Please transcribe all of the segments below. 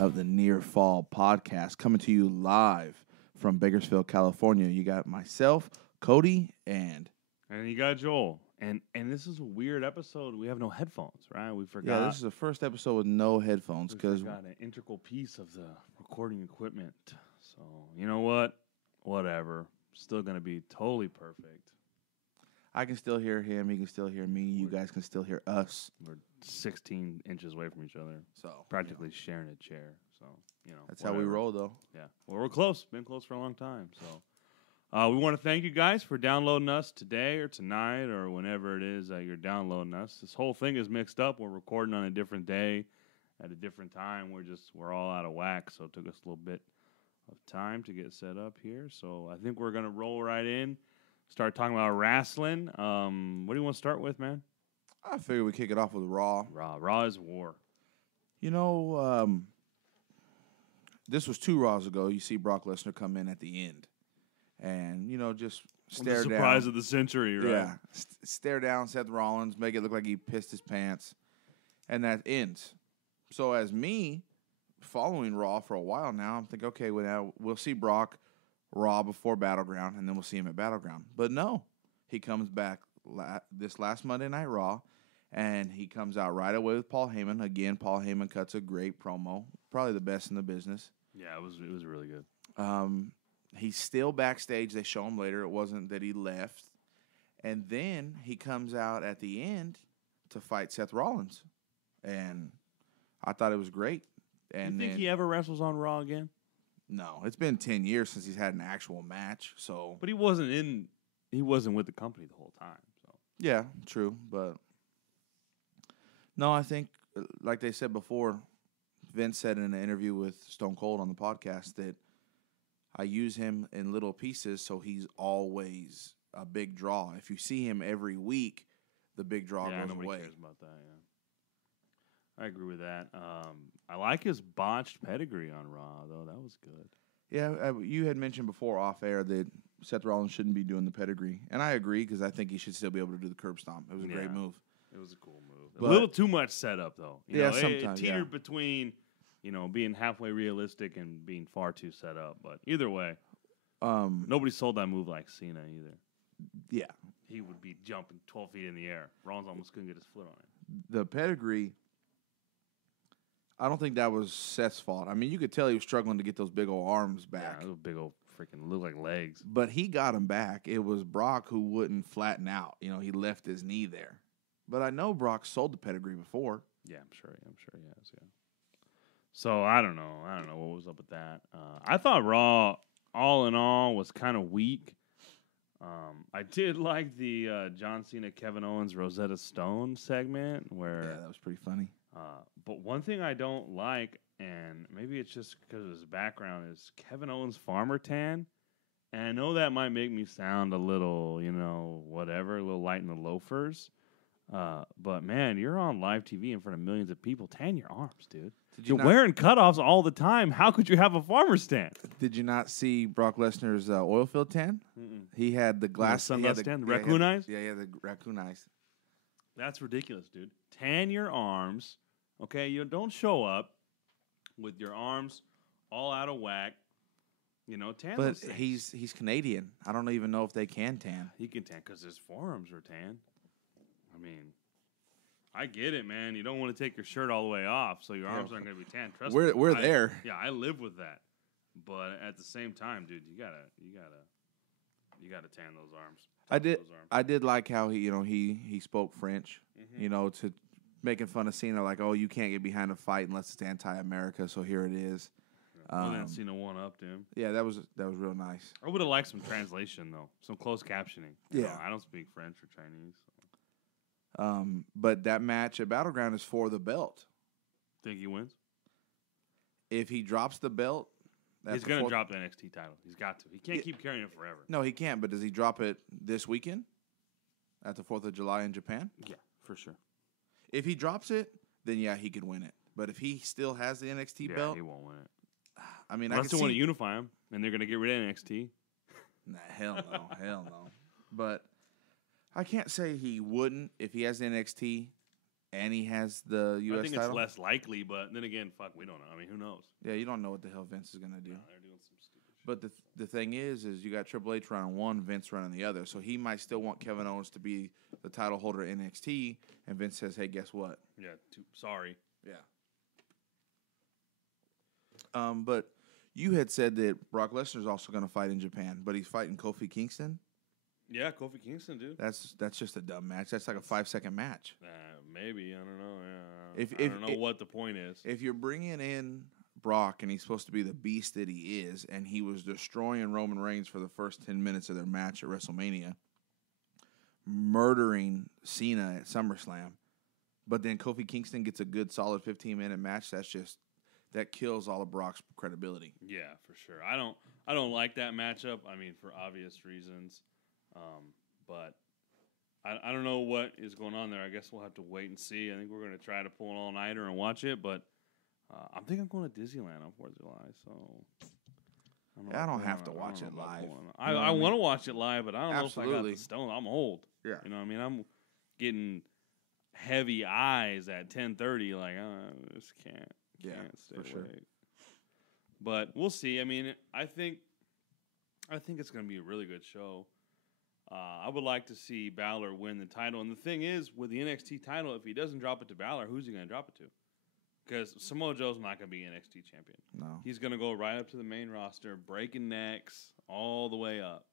of the Near Fall podcast, coming to you live from Bakersfield, California. You got myself, Cody, and you got Joel. And this is a weird episode. We have no headphones, right? We forgot. Yeah, this is the first episode with no headphones because we got an integral piece of the recording equipment. So, you know what? Whatever. Still going to be totally perfect. I can still hear him. He can still hear me. You guys can still hear us. We're 16 inches away from each other. So practically sharing a chair. So, that's whatever. How we roll, though. Yeah. Well, we're close. Been close for a long time. So, we want to thank you guys for downloading us today or tonight or whenever it is that you're downloading us. This whole thing is mixed up. We're recording on a different day at a different time. We're all out of whack, so it took us a little bit of time to get set up here. So I think we're going to roll right in. Start talking about wrestling. What do you want to start with, man? I figure we kick it off with Raw. Raw is war. This was 2 Raws ago. You see Brock Lesnar come in at the end. And, just stare down. The surprise of the century, right? Yeah. Stare down Seth Rollins, make it look like he pissed his pants. And that ends. So as me, following Raw for a while now, I'm thinking, okay, well, now we'll see Brock Raw before Battleground, and then we'll see him at Battleground. But no, he comes back this last Monday Night Raw, and he comes out right away with Paul Heyman. Again, Paul Heyman cuts a great promo, probably the best in the business. Yeah, it was really good. He's still backstage. They show him later. It wasn't that he left. And then he comes out at the end to fight Seth Rollins. And I thought it was great. And you think he ever wrestles on Raw again? No, it's been 10 years since he's had an actual match. So, but he wasn't with the company the whole time. So yeah, true. But no, I think, like they said before, Vince said in an interview with Stone Cold on the podcast that I use him in little pieces, so he's always a big draw. If you see him every week, the big draw goes nobody away. Cares about that. Yeah, I agree with that. I like his botched pedigree on Raw, though. That was good. Yeah, you had mentioned before off air that Seth Rollins shouldn't be doing the pedigree, and I agree because I think he should still be able to do the curb stomp. It was a great move. It was a cool move. But, a little too much setup, though. Sometimes it teetered between, being halfway realistic and being far too set up. But either way, nobody sold that move like Cena either. Yeah, he would be jumping 12 feet in the air. Rollins almost couldn't get his foot on it. The pedigree, I don't think that was Seth's fault. I mean, you could tell he was struggling to get those big old arms back. Yeah, those big old freaking look like legs. But he got him back. It was Brock who wouldn't flatten out. He left his knee there. But I know Brock sold the pedigree before. Yeah, I'm sure he has. Yeah. So I don't know what was up with that. I thought Raw, all in all, was kind of weak. I did like the John Cena, Kevin Owens, Rosetta Stone segment where that was pretty funny. But one thing I don't like, and maybe it's just because of his background, is Kevin Owens' farmer tan. And I know that might make me sound a little, whatever, a little light in the loafers. But, man, you're on live TV in front of millions of people. Tan your arms, dude. You're wearing cutoffs all the time. How could you have a farmer's tan? Did you not see Brock Lesnar's oil field tan? Mm-mm. He had the glass sunglass tan, the raccoon eyes? Yeah, the raccoon eyes. That's ridiculous, dude. Tan your arms. Okay, you don't show up with your arms all out of whack. Tan. But he's Canadian. I don't even know if they can tan. He can tan because his forearms are tan. I mean, I get it, man. You don't want to take your shirt all the way off, so your arms aren't going to be tan. Trust me. We're there. Yeah, I live with that. But at the same time, dude, you gotta tan those arms. I did like how he spoke French. Mm-hmm. To making fun of Cena, like, oh, you can't get behind a fight unless it's anti-America. So here it is. Then Cena won up to him. Yeah, that was real nice. I would have liked some translation though, some closed captioning. I don't speak French or Chinese. So. But that match at Battleground is for the belt. Think he wins? If he drops the belt, he's going to drop the NXT title. He's got to. He can't keep carrying it forever. No, he can't. But does he drop it this weekend at the 4th of July in Japan? Yeah, for sure. If he drops it, then yeah, he could win it. But if he still has the NXT belt, he won't win it. I mean, unless they want to unify him, and they're going to get rid of NXT. Nah, hell no. But I can't say he wouldn't if he has the NXT and he has the U.S. I think title. it's less likely, but then again, fuck, we don't know. I mean, who knows? Yeah, you don't know what the hell Vince is gonna do. No, they're doing some stupid shit. But the thing is you got Triple H running one, Vince running the other. So he might still want Kevin Owens to be the title holder in NXT, and Vince says, "Hey, guess what? Yeah, sorry. Yeah." But you had said that Brock Lesnar's also going to fight in Japan, but he's fighting Kofi Kingston. Yeah, Kofi Kingston, dude. That's just a dumb match. That's like a 5-second match. Maybe, I don't know. Yeah, I don't know what the point is. If you're bringing in Brock and he's supposed to be the beast that he is, and he was destroying Roman Reigns for the first 10 minutes of their match at WrestleMania, murdering Cena at SummerSlam, but then Kofi Kingston gets a good solid 15-minute match, that kills all of Brock's credibility. Yeah, for sure. I don't like that matchup. I mean, for obvious reasons. But I don't know what is going on there. I guess we'll have to wait and see. I think we're going to try to pull an all-nighter and watch it, but I think I'm going to Disneyland on 4th of July, so... I don't have to watch it live. I want to watch it live, but I don't know if I got the Absolutely. stone. I'm old. Yeah. You know what I mean? I'm getting heavy eyes at 10:30. Like, I just can't stay for awake. sure. But we'll see. I mean, I think it's going to be a really good show. I would like to see Balor win the title. And the thing is, with the NXT title, if he doesn't drop it to Balor, who's he going to drop it to? Because Samoa Joe's not going to be NXT champion. No. He's going to go right up to the main roster, breaking necks all the way up.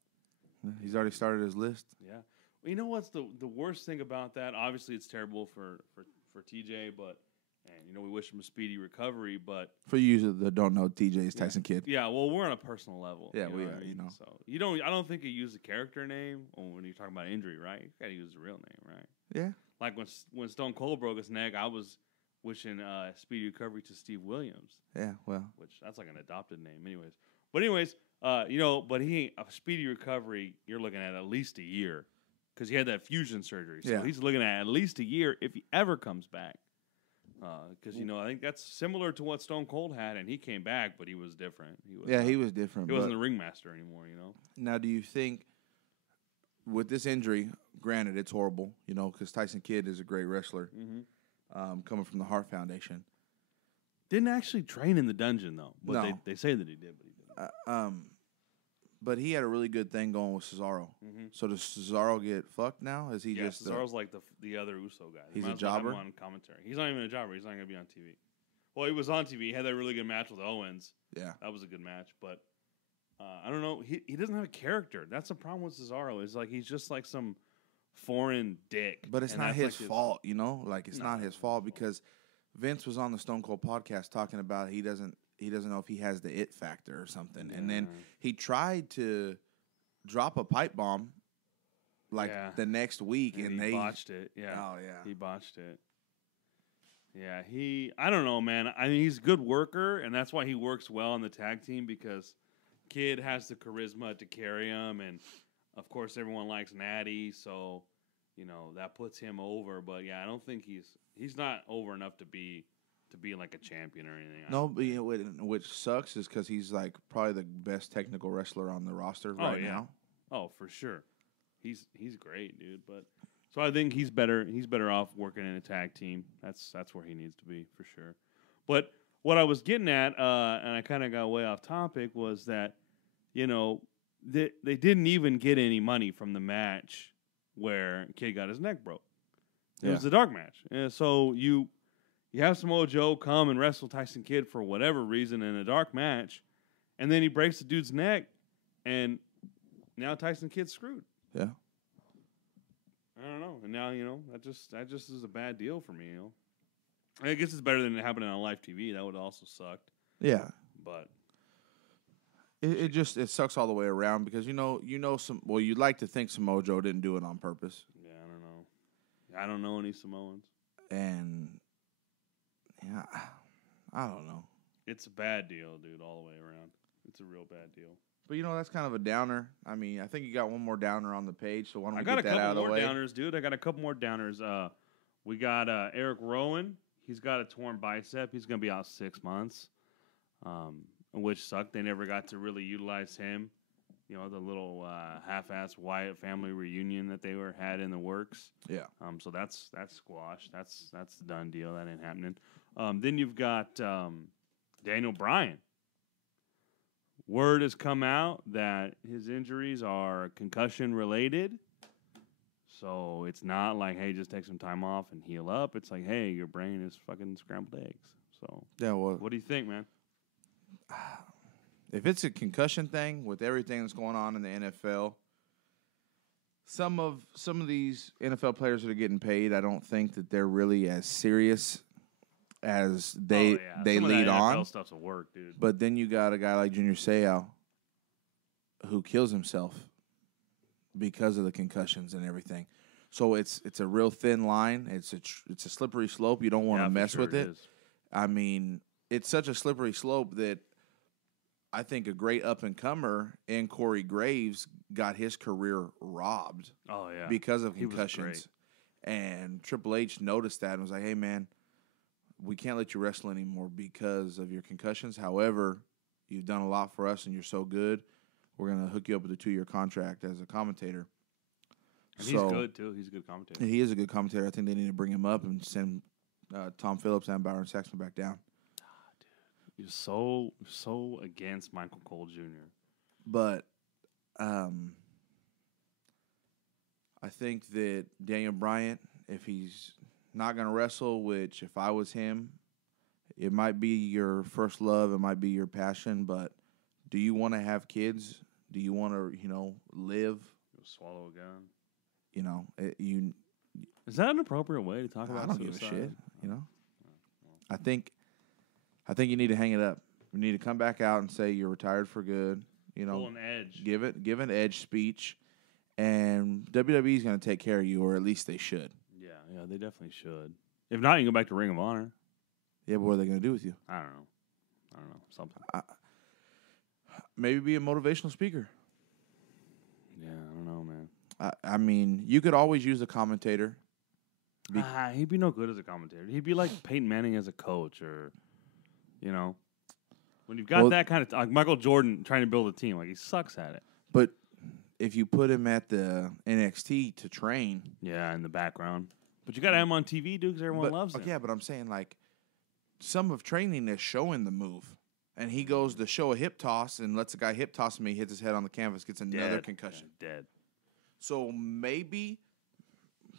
He's already started his list. Yeah. Well, you know what's the worst thing about that? Obviously, it's terrible for TJ, but we wish him a speedy recovery. But For you that don't know, TJ is Tyson Kidd. yeah, well, we're on a personal level. Yeah, you know we what are. I mean? You know, so I don't think you use the character name when you're talking about injury, right? You got to use the real name, right? Yeah. Like when Stone Cold broke his neck, I was wishing speedy recovery to Steve Williams. Yeah. Well. Which that's like an adopted name, anyways. But he ain't a speedy recovery. You're looking at least a year because he had that fusion surgery. So he's looking at least a year if he ever comes back. Because I think that's similar to what Stone Cold had, and he came back, but he was different. He was different. He wasn't the ringmaster anymore. Now, do you think with this injury, granted it's horrible, because Tyson Kidd is a great wrestler, coming from the Hart Foundation. Didn't actually train in the dungeon though, but No. they say that he did, but he didn't. But he had a really good thing going with Cesaro. So does Cesaro get fucked now? Is he just Cesaro's like the other Uso guy. He's a Might as well have him jobber? on commentary. He's not even a jobber. He's not going to be on TV. Well, he was on TV. He had that really good match with Owens. Yeah. That was a good match, but I don't know. He doesn't have a character. That's the problem with Cesaro. Is like he's just like some foreign dick. But it's And not that's his like fault, Like it's No, not his it's fault his fault. because Vince was on the Stone Cold podcast talking about he doesn't know if he has the it factor or something. And then he tried to drop a pipe bomb the next week and he they botched it. Yeah. Oh yeah. He botched it. Yeah, I don't know, man. I mean, he's a good worker, and that's why he works well on the tag team because Kid has the charisma to carry him, and of course everyone likes Natty, so that puts him over. But yeah, I don't think he's not over enough to be like a champion or anything. No, but which sucks is because he's like probably the best technical wrestler on the roster right now. Oh, for sure. He's great, dude. But so I think he's better off working in a tag team. That's where he needs to be for sure. But what I was getting at, and I kind of got way off topic, was that they didn't even get any money from the match where Kid got his neck broke. It was a dark match, and so you have Samoa Joe come and wrestle Tyson Kidd for whatever reason in a dark match, and then he breaks the dude's neck, and now Tyson Kidd's screwed. Yeah. I don't know. And now, that just is a bad deal for me, I guess it's better than it happening on live TV. That would have also sucked. Yeah. But it sucks all the way around because you'd like to think Samoa Joe didn't do it on purpose. yeah, I don't know. I don't know any Samoans. And yeah, I don't know. It's a bad deal, dude, all the way around. It's a real bad deal. But that's kind of a downer. I mean, I think you got one more downer on the page, so why don't we I got get a that out of couple the more way? downers, dude. I got a couple more downers. We got Eric Rowan. He's got a torn bicep. He's going to be out 6 months, which sucked. They never got to really utilize him, the little half-assed Wyatt family reunion that they had in the works. Yeah. So that's squashed. That's the done deal. That ain't happening. Then you've got Daniel Bryan. Word has come out that his injuries are concussion related. So it's not like, hey, just take some time off and heal up. It's like, hey, your brain is fucking scrambled eggs. So Yeah. Well, what do you think, man? if it's a concussion thing with everything that's going on in the NFL, some of these NFL players that are getting paid, I don't think that they're really as serious as they Some lead of that on. NFL stuff's a work, dude. But then you got a guy like Junior Seau who kills himself because of the concussions and everything. So it's a real thin line. It's a slippery slope. You don't want to mess with it. I mean, it's such a slippery slope that I think a great up-and-comer in Corey Graves got his career robbed because of concussions. And Triple H noticed that and was like, hey, man, we can't let you wrestle anymore because of your concussions. However, you've done a lot for us and you're so good. We're going to hook you up with a 2-year contract as a commentator. And he's good, too. He's a good commentator. He is a good commentator. I think they need to bring him up and send Tom Phillips and Byron Saxton back down. You're so against Michael Cole Jr. But I think that Daniel Bryan, if he's not going to wrestle, which if I was him, it might be your first love, it might be your passion, but do you want to have kids? Do you want to, live? You'll swallow a gun. Is that an appropriate way to talk about suicide? I don't give a shit, I think you need to hang it up. You need to come back out and say you're retired for good. Pull an edge. Give an edge speech, and WWE is going to take care of you, or at least they should. Yeah, they definitely should. If not, you can go back to Ring of Honor. Yeah, but what are they going to do with you? I don't know. Something. Maybe be a motivational speaker. Yeah, I don't know, man. I mean, you could always use a commentator. He'd be no good as a commentator. He'd be like Peyton Manning as a coach, or when you've got that kind of like Michael Jordan trying to build a team, like he sucks at it. But if you put him at the NXT to train, in the background. But you got to have him on TV, dude, because everyone loves him. Yeah, but I'm saying like some of training is showing the move, and he goes to show a hip toss and lets the guy hip toss him. He hits his head on the canvas, gets another concussion. Dead. So maybe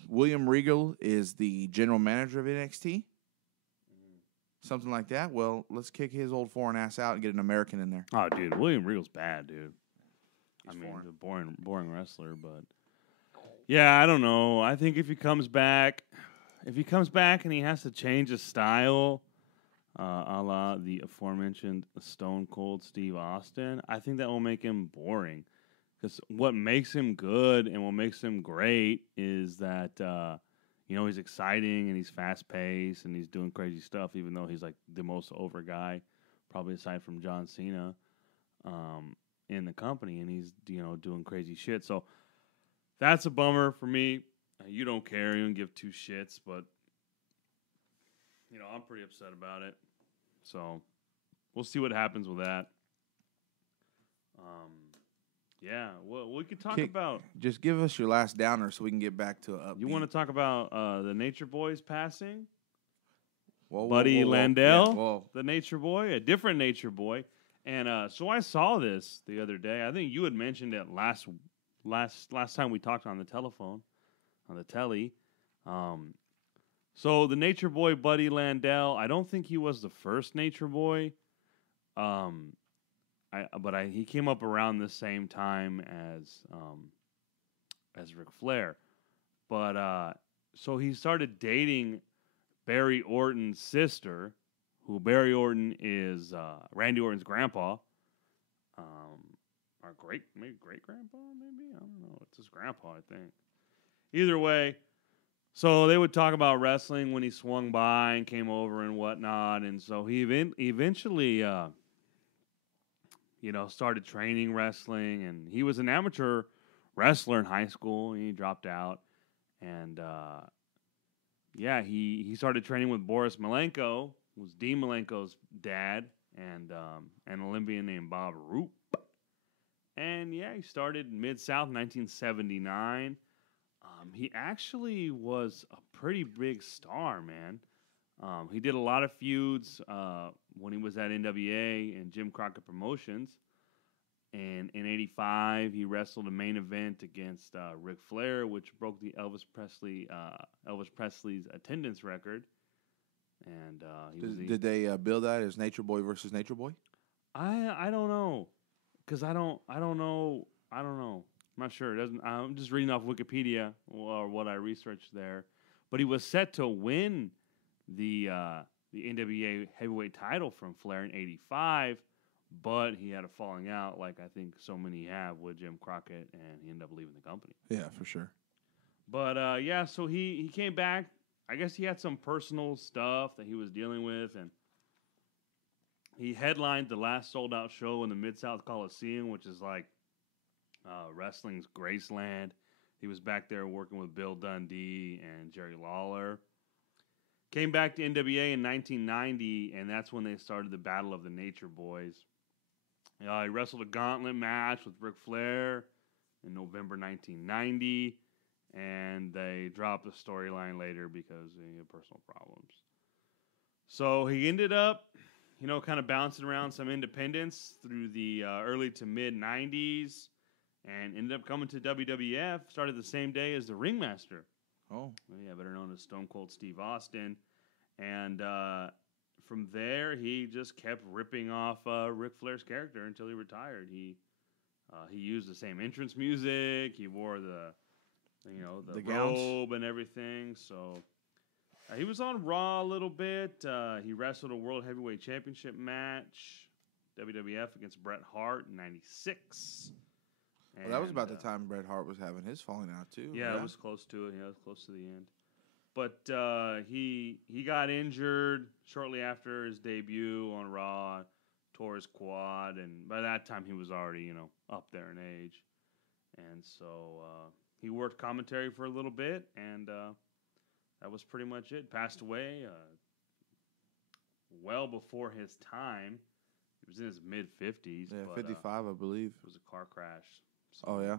William Regal is the general manager of NXT? Something like that? Well, let's kick his old foreign ass out and get an American in there. Oh, dude, William Regal's bad, dude. He's he's a boring wrestler, but... Yeah, I don't know. I think if he comes back and he has to change his style, a la the aforementioned Stone Cold Steve Austin, I think that will make him boring. Because what makes him good and what makes him great is that, he's exciting and he's fast-paced and he's doing crazy stuff, even though he's like the most over guy, probably aside from John Cena, in the company. And he's, doing crazy shit. So that's a bummer for me. You don't care. You don't give two shits. But, I'm pretty upset about it. So we'll see what happens with that. Yeah, well, we could talk about... Just give us your last downer so we can get back to upbeat. You want to talk about the Nature Boy's passing? Buddy Landel, the Nature Boy, a different Nature Boy. And so I saw this the other day. I think you had mentioned it last time we talked on the telephone, on the telly. So the Nature Boy, Buddy Landel, I don't think he was the first Nature Boy. He came up around the same time as Ric Flair. But so he started dating Barry Orton's sister, who Barry Orton is Randy Orton's grandpa. Or great grandpa, maybe? I don't know. It's his grandpa, I think. Either way, so they would talk about wrestling when he swung by and came over and whatnot. And so he eventually started training wrestling, and he was an amateur wrestler in high school, and he dropped out. And, he started training with Boris Malenko, who was Dean Malenko's dad, and an Olympian named Bob Roop. And yeah, he started Mid-South 1979. He actually was a pretty big star, man. He did a lot of feuds when he was at NWA and Jim Crockett Promotions. And in '85, he wrestled a main event against Ric Flair, which broke the Elvis Presley's attendance record. And did they bill that as Nature Boy versus Nature Boy? I don't know, because I don't know. I'm not sure. It doesn't. I'm just reading off Wikipedia or what I researched there. But he was set to win the NWA heavyweight title from Flair in '85, but he had a falling out, like I think so many have, with Jim Crockett, and he ended up leaving the company. Yeah, for sure. But yeah, so he came back. I guess he had some personal stuff that he was dealing with, and he headlined the last sold-out show in the Mid-South Coliseum, which is like wrestling's Graceland. He was back there working with Bill Dundee and Jerry Lawler. Came back to NWA in 1990, and that's when they started the Battle of the Nature Boys. He wrestled a gauntlet match with Ric Flair in November 1990, and they dropped the storyline later because he had personal problems. So he ended up, kind of bouncing around some independents through the early to mid-90s, and ended up coming to WWF, started the same day as the Ringmaster. Oh. Yeah, better known as Stone Cold Steve Austin. And from there, he just kept ripping off Ric Flair's character until he retired. He used the same entrance music. He wore the robe and everything. So he was on Raw a little bit. He wrestled a World Heavyweight Championship match, WWF against Bret Hart in '96. Well, that was about the time Bret Hart was having his falling out too. Yeah, right? It was close to it. Yeah, it was close to the end. But he got injured shortly after his debut on Raw, tore his quad, and by that time he was already, up there in age. And so he worked commentary for a little bit, and that was pretty much it. Passed away well before his time. He was in his mid-50s. Yeah, but, 55, I believe. It was a car crash. So, oh, yeah?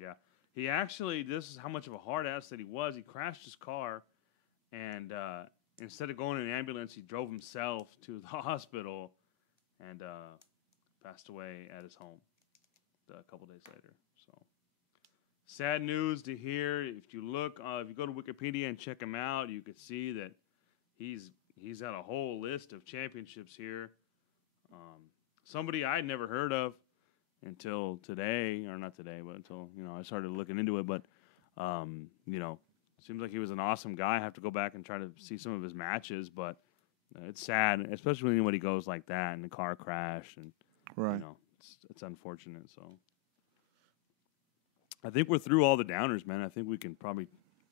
Yeah. He actually, this is how much of a hard ass that he was. He crashed his car, and instead of going in an ambulance, he drove himself to the hospital and passed away at his home a couple days later. So sad news to hear. If you look, if you go to Wikipedia and check him out, you could see that he's got a whole list of championships here. Somebody I'd never heard of until today, or not today, but until, I started looking into it. But, seems like he was an awesome guy. I have to go back and try to see some of his matches, but it's sad, especially when anybody goes like that in a car crash. And, right. It's unfortunate. So I think we're through all the downers, man. I think we can probably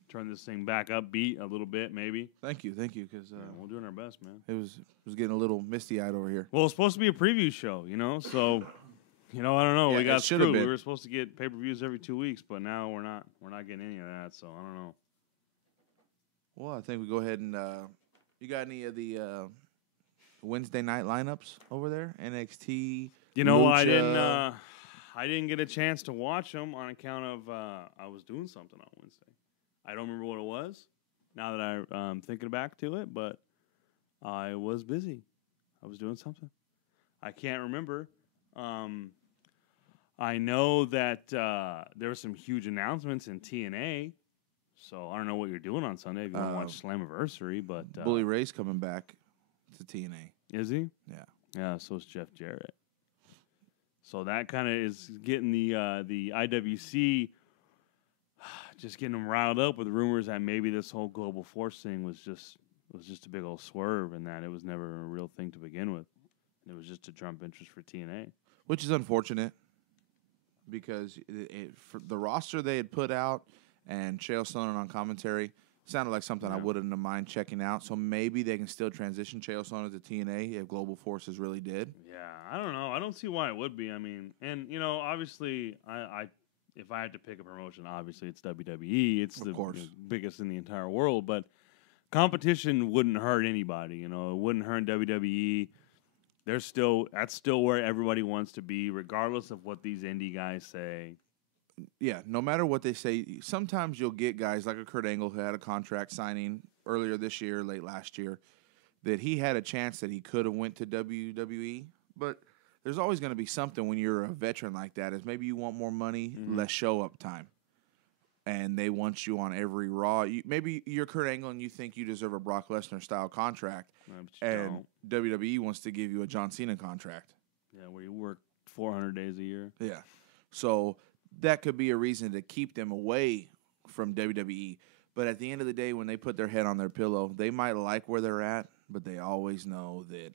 turn this thing back upbeat a little bit, maybe. Thank you, because we're doing our best, man. It was getting a little misty-eyed over here. Well, it's supposed to be a preview show, so... I don't know. Yeah, we got screwed. We were supposed to get pay-per-views every 2 weeks, but now we're not. We're not getting any of that. So I don't know. Well, I think we go ahead and you got any of the Wednesday night lineups over there? NXT. Lucha. I didn't get a chance to watch them on account of I was doing something on Wednesday. I don't remember what it was. Now that I'm thinking back to it, but I was busy. I was doing something. I can't remember. I know that there were some huge announcements in TNA, so I don't know what you're doing on Sunday if you want to watch Slammiversary, but... Bully Ray's coming back to TNA. Is he? Yeah. Yeah, so is Jeff Jarrett. So that kind of is getting the IWC, just getting them riled up with rumors that maybe this whole Global Force thing was just a big old swerve and that it was never a real thing to begin with. It was just to trump interest for TNA. Which is unfortunate because for the roster they had put out and Chael Sonnen on commentary sounded like something I wouldn't have mind checking out. So maybe they can still transition Chael Sonnen to TNA if Global Forces really did. Yeah, I don't know. I don't see why it would be. I mean, and obviously, I if I had to pick a promotion, obviously it's WWE. It's the biggest in the entire world. But competition wouldn't hurt anybody. It wouldn't hurt WWE. that's still where everybody wants to be, regardless of what these indie guys say. Yeah, no matter what they say, sometimes you'll get guys like a Kurt Angle who had a contract signing earlier this year, late last year, that he had a chance that he could have went to WWE, but there's always going to be something when you're a veteran like that is maybe you want more money, less show-up time, and they want you on every Raw. Maybe you're Kurt Angle and you think you deserve a Brock Lesnar-style contract, and WWE wants to give you a John Cena contract. Yeah, where you work 400 days a year. Yeah, so that could be a reason to keep them away from WWE. But at the end of the day, when they put their head on their pillow, they might like where they're at, but they always know that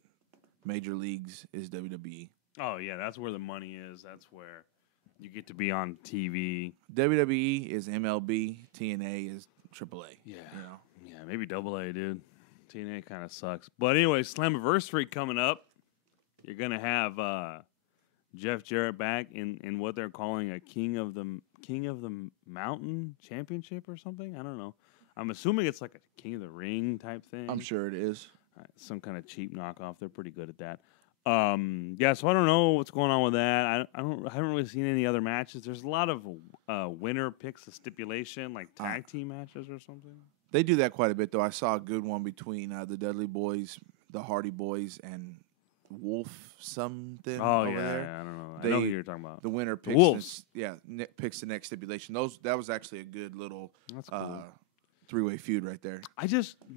Major Leagues is WWE. Oh, yeah, that's where the money is. That's where you get to be on TV. WWE is MLB, TNA is AAA. Yeah. You know? Yeah, maybe AA, dude. TNA kind of sucks. But anyway, Slammiversary coming up. You're going to have Jeff Jarrett back in what they're calling a King of the Mountain Championship or something. I don't know. I'm assuming it's like a King of the Ring type thing. I'm sure it is. Some kind of cheap knockoff. They're pretty good at that. Yeah, so I don't know what's going on with that. I haven't really seen any other matches. There's a lot of winner picks a stipulation, like tag team matches or something. They do that quite a bit, though. I saw a good one between the Dudley Boys, the Hardy Boys, and Wolf something. Oh, over yeah, there. yeah, I don't know. I know who you're talking about. The winner picks Wolves. Picks the next stipulation. That was actually a good little That's cool. three-way feud right there.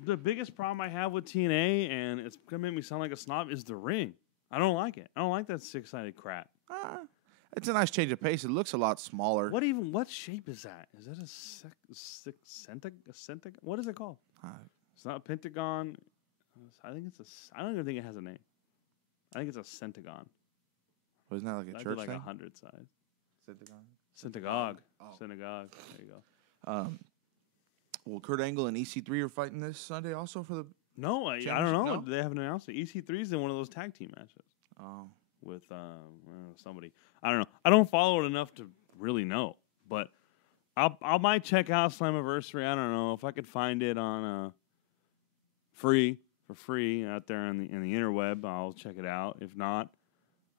The biggest problem I have with TNA, and it's going to make me sound like a snob, is the ring. I don't like it. I don't like that six-sided crap. It's a nice change of pace. It looks a lot smaller. What shape is that? Is that a centagon? What is it called? It's not a pentagon. I don't even think it has a name. I think it's a centagon. Wasn't that like a church like thing? 100 size. Synagogue. Synagogue. There you go. Well, Kurt Angle and EC3 are fighting this Sunday also for the. No, I don't know. No? They haven't announced it. EC3 is in one of those tag team matches. Oh. With somebody. I don't know. I don't follow it enough to really know. But I might check out Slammiversary. I don't know if I could find it on for free out there in the interweb. I'll check it out. If not,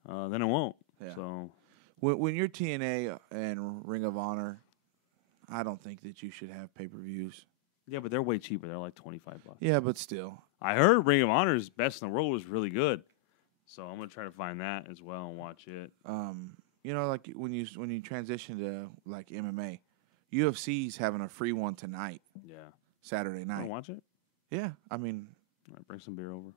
then I won't. Yeah. So when you're TNA and Ring of Honor, I don't think that you should have pay-per-views. Yeah, but they're way cheaper. They're like $25. Yeah, but still. I heard Ring of Honor's Best in the World was really good. So I'm gonna try to find that as well and watch it. Like when you transition to like MMA, UFC's having a free one tonight. Yeah. Saturday night. You wanna watch it? Yeah, I mean, all right, bring some beer over.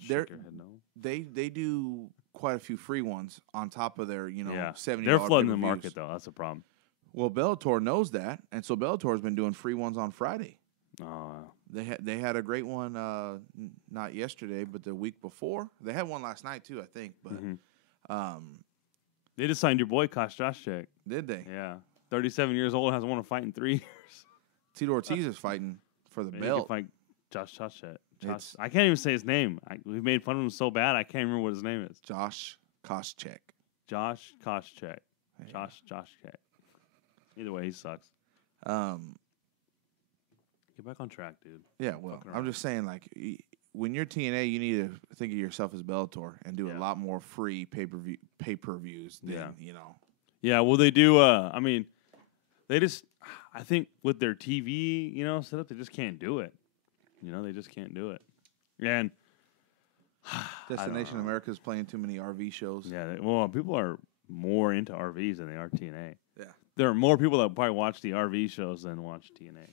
Shake your head no. They do quite a few free ones on top of their $70. They're flooding the market though. That's a problem. Well, Bellator knows that, and so Bellator's been doing free ones on Friday. Oh. They had a great one not yesterday, but the week before. They had one last night too, I think. But they just signed your boy Kostrashchek. Did they? Yeah, 37 years old, hasn't won a fight in 3 years. Tito Ortiz is fighting for the belt. He can fight Josh Koscheck. I can't even say his name. We made fun of him so bad I can't remember what his name is. Josh Koscheck. Josh Koscheck. Josh Koscheck. Either way, he sucks. Get back on track, dude. Yeah, well, I'm just saying, like, when you're TNA, you need to think of yourself as Bellator and do a lot more free pay-per-views than, Yeah, well, they do. I mean, I think with their TV, setup, they just can't do it. They just can't do it. And Destination America is playing too many RV shows. Yeah, people are more into RVs than they are TNA. Yeah. There are more people that probably watch the RV shows than watch TNA.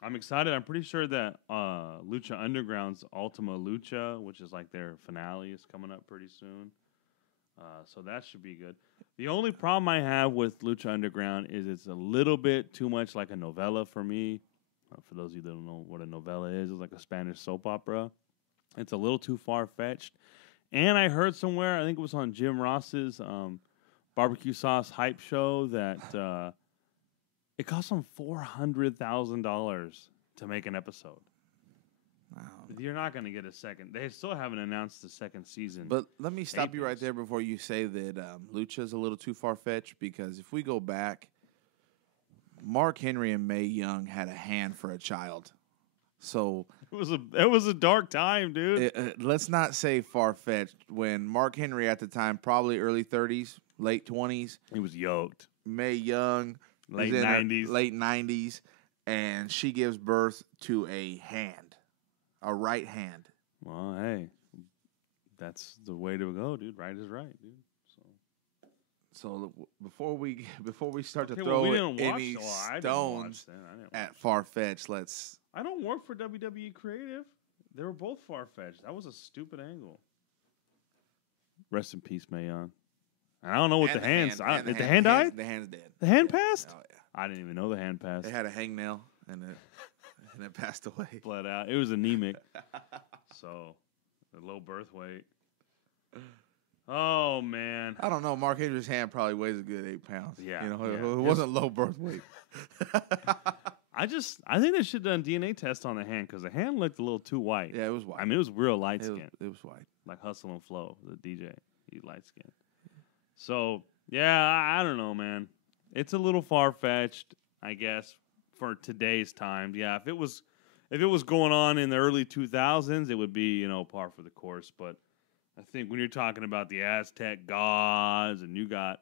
I'm excited. I'm pretty sure that Lucha Underground's Ultima Lucha, which is like their finale, is coming up pretty soon. So that should be good. The only problem I have with Lucha Underground is it's a little bit too much like a novella for me. For those of you that don't know what a novella is, it's like a Spanish soap opera. It's a little too far-fetched. And I heard somewhere, I think it was on Jim Ross's barbecue sauce hype show, that it cost them $400,000 to make an episode. Wow. You're not going to get a second. They still haven't announced the second season. But let me stop you right there before you say that Lucha's a little too far-fetched, because if we go back, Mark Henry and Mae Young had a hand for a child. So it was a dark time, dude. let's not say far-fetched. When Mark Henry at the time, probably early 30s, late 20s. He was yoked. Mae Young. Late 90s. Late 90s. And she gives birth to a hand. A right hand. Well, hey. That's the way to go, dude. Right is right, dude. So before we start to well, throw we didn't any watch, stones at far-fetched, I don't work for WWE Creative. They were both far-fetched. That was a stupid angle. Rest in peace, Mae Young. And I don't know what the hands. Did the hand die? The hand's dead. The hand passed? Oh yeah. I didn't even know the hand passed. It had a hangnail and it passed away. Bled out. It was anemic. So, a low birth weight. Oh, man. I don't know. Mark Henry's hand probably weighs a good 8 pounds. Yeah. You know, it wasn't low birth weight. I think they should have done DNA test on the hand because the hand looked a little too white. Yeah, it was white. I mean, it was real light skin. It was white. Like Hustle and Flow, the DJ. He's light skinned. So, yeah, I don't know, man. It's a little far-fetched, I guess, for today's time. Yeah, if it was going on in the early 2000s, it would be, par for the course. But I think when you're talking about the Aztec gods and you got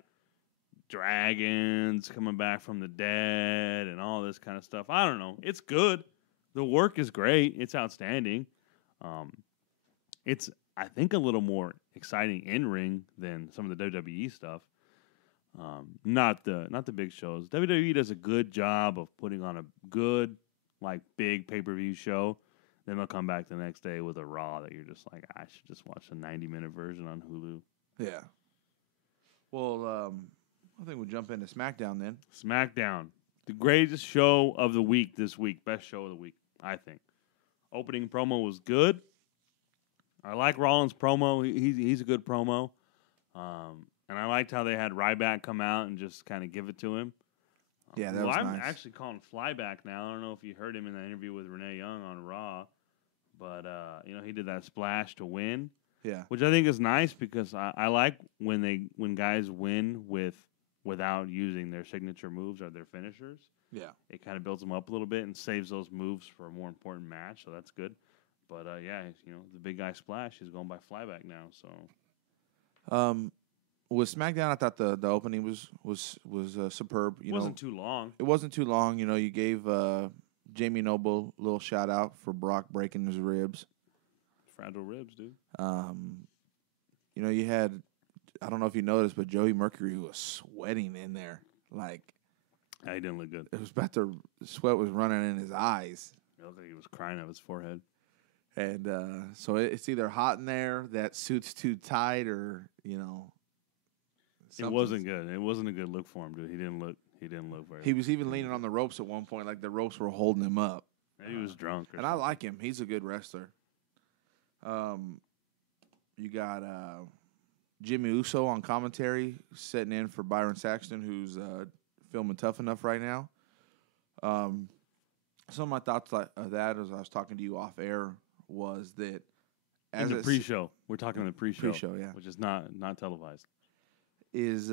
dragons coming back from the dead and all this kind of stuff, I don't know. It's good. The work is great. It's outstanding. It's, I think, a little more exciting in ring than some of the WWE stuff. Not the big shows. WWE does a good job of putting on a good, like, big pay-per-view show. Then they'll come back the next day with a Raw that you're just like, I should just watch the 90-minute version on Hulu. Yeah. Well, I think we'll jump into SmackDown then. SmackDown. The greatest show of the week this week. Best show of the week, I think. Opening promo was good. I like Rollins' promo. He's a good promo. And I liked how they had Ryback come out and just kind of give it to him. Yeah, that was I'm nice. actually calling Flyback now. I don't know if you heard him in that interview with Renee Young on Raw. But, he did that splash to win. Yeah. Which I think is nice because I like when guys win without using their signature moves or their finishers. Yeah. It kind of builds them up a little bit and saves those moves for a more important match, so that's good. But, the big guy splash is going by Flyback now, so. With SmackDown, I thought the opening was superb. It wasn't too long. It wasn't too long. You gave Jamie Noble a little shout out for Brock breaking his ribs. Fragile ribs, dude. You had, I don't know if you noticed, but Joey Mercury was sweating in there. Like, he didn't look good. It was the sweat was running in his eyes. It looked like he was crying out his forehead. And so it's either hot in there, that suit's too tight, or it wasn't good. It wasn't a good look for him, dude. He didn't look very. He was even leaning on the ropes at one point, like the ropes were holding him up. Maybe he was drunk. And I like him. He's a good wrestler. You got Jimmy Uso on commentary, sitting in for Byron Saxton, who's filming Tough Enough right now. Some of my thoughts of that, as I was talking to you off air, was that in the pre-show, we're talking in the pre-show, yeah, which is not televised. Is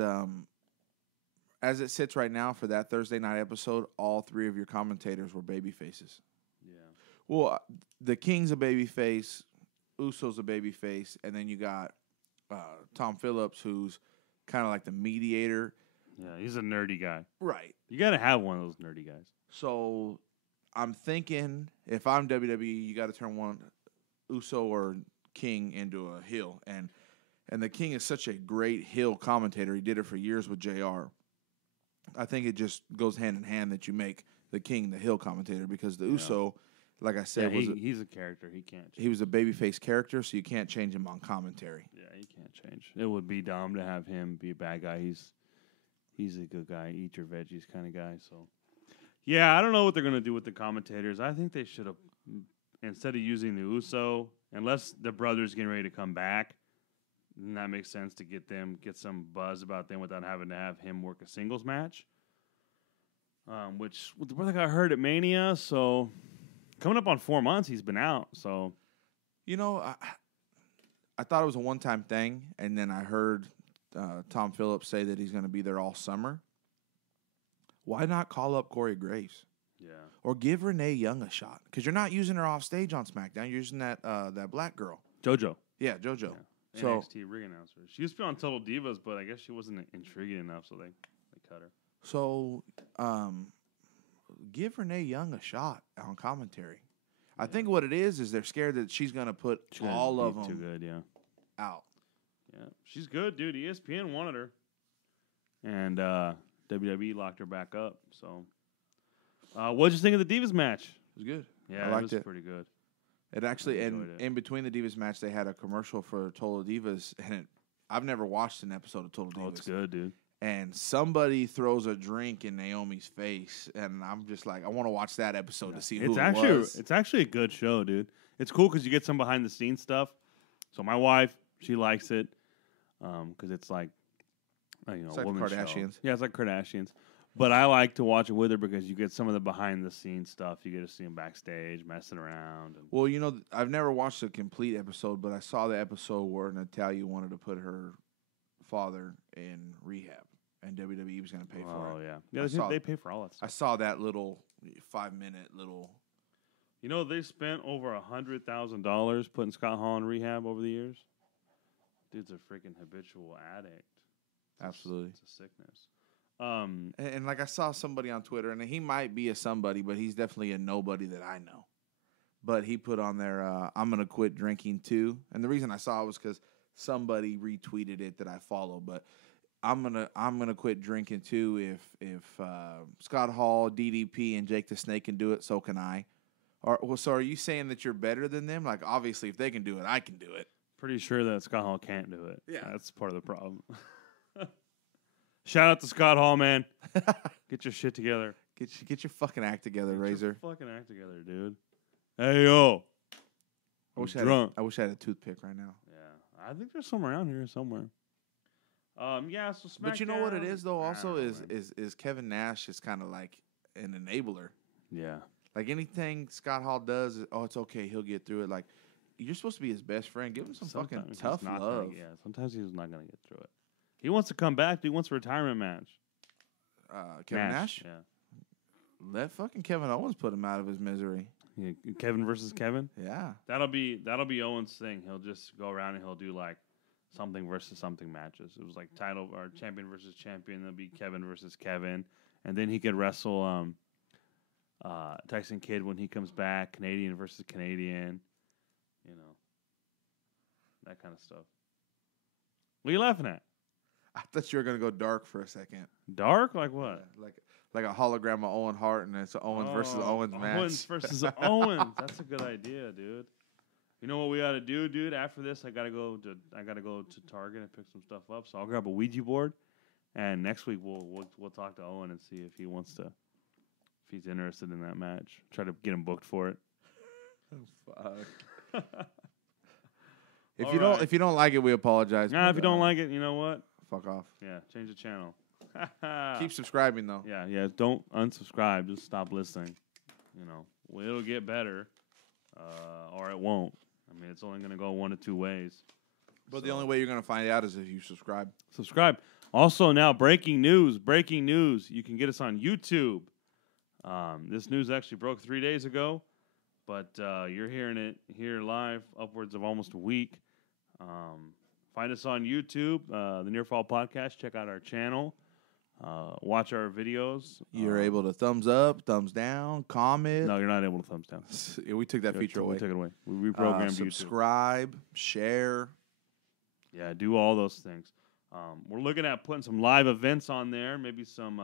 as it sits right now for that Thursday night episode, all three of your commentators were baby faces. Yeah. Well, the King's a baby face, Uso's a baby face, and then you got Tom Phillips, who's kind of like the mediator. Yeah, he's a nerdy guy. Right. You got to have one of those nerdy guys. So I'm thinking if I'm WWE, you got to turn one Uso or King into a heel. And the King is such a great heel commentator. He did it for years with JR. I think it just goes hand in hand that you make the King the heel commentator because the Uso, like I said, he's a character. He can't change. He was a babyface character, so you can't change him on commentary. Yeah, he can't change. It would be dumb to have him be a bad guy. He's a good guy, eat your veggies kind of guy. So, yeah, I don't know what they're going to do with the commentators. I think they should have, instead of using the Uso, unless the brothers getting ready to come back, and that makes sense to get some buzz about them without having to have him work a singles match. Which the brother got hurt at Mania, so coming up on 4 months, he's been out. So, I thought it was a one-time thing, and then I heard Tom Phillips say that he's going to be there all summer. Why not call up Corey Graves? Yeah. Or give Renee Young a shot. Because you're not using her off stage on SmackDown. You're using that black girl. JoJo. Yeah, JoJo. Yeah. So, NXT ring announcer. She used to be on Total Divas, but I guess she wasn't intriguing enough, so they cut her. So, give Renee Young a shot on commentary. I think what it is they're scared that she's going to put all of them too good, out. Yeah, she's good, dude. ESPN wanted her, and WWE locked her back up. So, what did you think of the Divas match? It was good. Yeah, I liked it was pretty good. It actually, enjoyed it. in between the Divas match, they had a commercial for Total Divas, and I've never watched an episode of Total Divas. Oh, it's good, dude. And somebody throws a drink in Naomi's face, and I'm just like, I want to watch that episode to see who it was. It's actually a good show, dude. It's cool because you get some behind the scenes stuff. So my wife, she likes it because it's like, It's like women's the Kardashians. show. Yeah, it's like Kardashians. But I like to watch it with her because you get some of the behind the scenes stuff. You get to see them backstage messing around. And Well, I've never watched a complete episode, but I saw the episode where Natalya wanted to put her father in rehab, and WWE was going to pay for it. Oh yeah, they pay for all that stuff. I saw that little 5-minute little. They spent over $100,000 putting Scott Hall in rehab over the years. Dude's a freaking habitual addict. Absolutely, it's a sickness. And like I saw somebody on Twitter, and he might be a somebody, but he's definitely a nobody that I know. But he put on there, "I'm gonna quit drinking too," and the reason I saw it was because somebody retweeted it that I follow. But I'm gonna quit drinking too if Scott Hall, DDP, and Jake the Snake can do it, so can I. So are you saying that you're better than them? Like, obviously, if they can do it, I can do it. Pretty sure that Scott Hall can't do it. Yeah, that's part of the problem. Shout out to Scott Hall, man. Get your shit together. Get your fucking act together, Razor. Your fucking act together, dude. Hey yo. I wish I had a toothpick right now. Yeah, I think there's some around here somewhere. Yeah. So SmackDown. But you know what it is though. Also, is Kevin Nash is kind of like an enabler. Yeah. Like anything Scott Hall does, it's okay. He'll get through it. Like you're supposed to be his best friend. Give him some fucking tough love. Sometimes he's not gonna get through it. He wants to come back. He wants a retirement match. Kevin Nash? Yeah. Let fucking Kevin Owens put him out of his misery. Yeah, Kevin versus Kevin? Yeah. That'll be Owens' thing. He'll just go around and he'll do like something versus something matches. It was like title or champion versus champion. There'll be Kevin versus Kevin. And then he could wrestle Tyson Kidd when he comes back, Canadian versus Canadian. That kind of stuff. What are you laughing at? I thought you were gonna go dark for a second. Dark? Like what? Like a hologram of Owen Hart, and it's Owens versus Owens match. Owens versus Owens. That's a good idea, dude. You know what we ought to do, dude? After this, I gotta go to Target and pick some stuff up. So I'll grab a Ouija board, and next week we'll talk to Owen and see if he wants to, if he's interested in that match. Try to get him booked for it. Fuck. If you don't like it, we apologize. Nah, if you don't like it, you know what? Fuck off. Yeah, change the channel. Keep subscribing though. Yeah. Don't unsubscribe. Just stop listening. Well, it'll get better, or it won't. I mean, it's only going to go one of two ways. But the only way you're going to find out is if you subscribe. Subscribe. Also, now breaking news. Breaking news. You can get us on YouTube. This news actually broke 3 days ago, but you're hearing it here live, upwards of almost a week. Find us on YouTube, the Near Fall Podcast. Check out our channel. Watch our videos. You're able to thumbs up, thumbs down, comment. No, you're not able to thumbs down. Yeah, we took that feature away. We took it away. We reprogrammed YouTube. Subscribe, share. Yeah, do all those things. We're looking at putting some live events on there, maybe some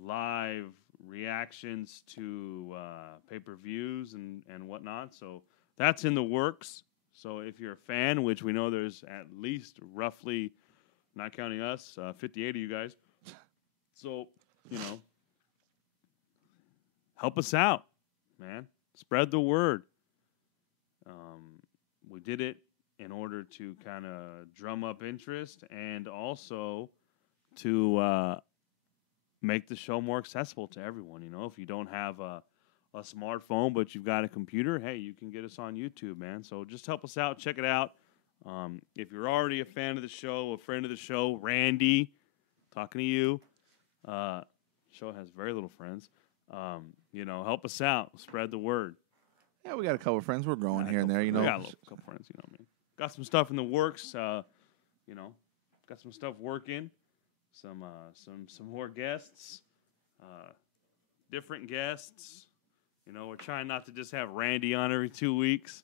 live reactions to pay-per-views and whatnot. So that's in the works. So if you're a fan, which we know there's at least roughly, not counting us, 58 of you guys. So, help us out, man. Spread the word. We did it in order to kind of drum up interest and also to make the show more accessible to everyone. If you don't have a smartphone, but you've got a computer, hey, you can get us on YouTube, man. So just help us out. Check it out. If you're already a fan of the show, a friend of the show, Randy, talking to you. Show has very little friends. Help us out. Spread the word. Yeah, we got a couple of friends. We're growing here and there. We got a couple friends. You know what I mean? Got some stuff in the works. Got some stuff working. Some more guests. Different guests. We're trying not to just have Randy on every 2 weeks.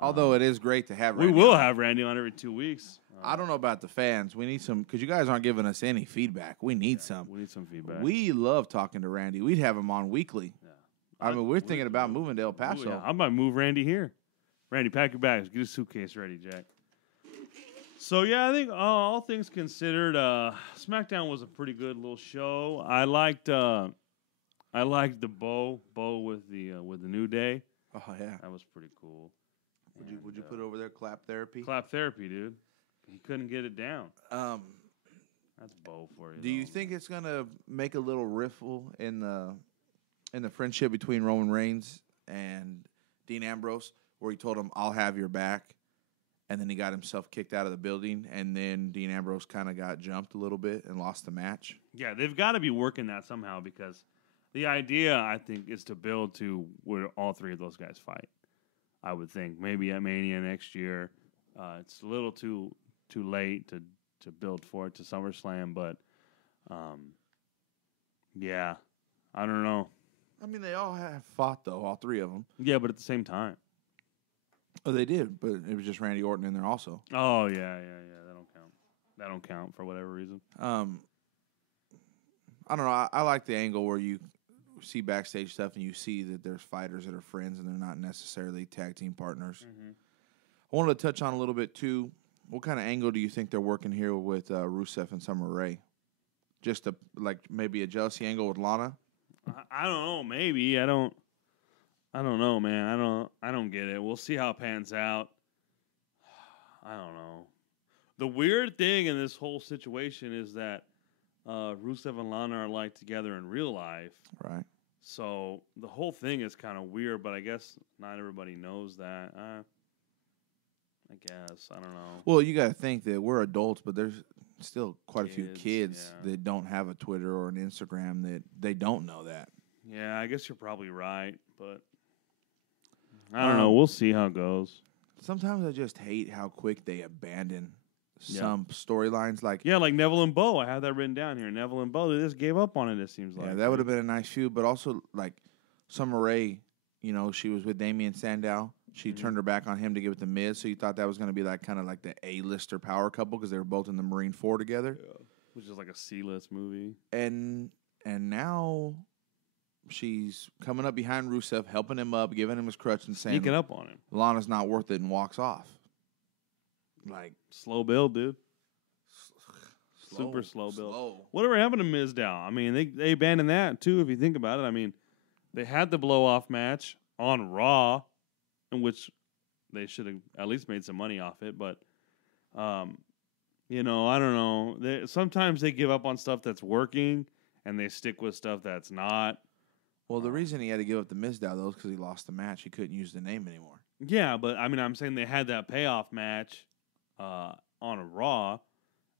Although it is great to have Randy. We will have Randy on every 2 weeks. I don't know about the fans. We need some, because you guys aren't giving us any feedback. We need some. We need some feedback. We love talking to Randy. We'd have him on weekly. Yeah. We're thinking about moving to El Paso. Ooh, yeah. I might move Randy here. Randy, pack your bags. Get a suitcase ready, Jack. So, yeah, I think all things considered, SmackDown was a pretty good little show. I liked the bow with the New Day. Oh, yeah. That was pretty cool. Would you put over there clap therapy? Clap therapy, dude. He couldn't get it down. That's bow for you. Do you think it's gonna make a little riffle in the friendship between Roman Reigns and Dean Ambrose, where he told him, "I'll have your back," and then he got himself kicked out of the building, and then Dean Ambrose kind of got jumped a little bit and lost the match? Yeah, they've got to be working that somehow, because the idea, I think, is to build to where all three of those guys fight. I would think maybe at Mania next year. It's a little too late to build for it to SummerSlam, but yeah, I don't know. I mean, they all have fought though, all three of them. Yeah, but at the same time. Oh, they did, but it was just Randy Orton in there also. Oh yeah. That don't count for whatever reason. I don't know. I like the angle where you see backstage stuff and you see that there's fighters that are friends and they're not necessarily tag team partners. Mm-hmm. I wanted to touch on a little bit too. What kind of angle do you think they're working here with Rusev and Summer Rae? Just maybe a jealousy angle with Lana? I don't know. Maybe I don't know, man. I don't get it. We'll see how it pans out. I don't know. The weird thing in this whole situation is that Rusev and Lana are together in real life. Right. So the whole thing is kind of weird, but I guess not everybody knows that. I guess. I don't know. Well, you got to think that we're adults, but there's still quite a few kids that don't have a Twitter or an Instagram that they don't know that. Yeah, I guess you're probably right, but I don't know. We'll see how it goes. Sometimes I just hate how quick they abandon some storylines. Like Neville and Bo. I have that written down here. Neville and Bo, they just gave up on it seems like. Yeah, that would have been a nice feud, but also Summer Rae, she was with Damian Sandow. She turned her back on him to give it to Miz, so you thought that was going to be kind of like the A-lister power couple because they were both in the Marine 4 together. Yeah. Which is like a C-list movie. And now she's coming up behind Rusev, helping him up, giving him his crutch, and saying, sneaking up on him. Lana's not worth it, and walks off. Slow build, dude. Super slow build. Whatever happened to Mizdow? I mean, they abandoned that, too, if you think about it. I mean, they had the blow-off match on Raw, in which they should have at least made some money off it. But, I don't know. Sometimes they give up on stuff that's working, and they stick with stuff that's not. Well, the reason he had to give up the Mizdow, though, is because he lost the match. He couldn't use the name anymore. Yeah, but, I'm saying they had that payoff match on a Raw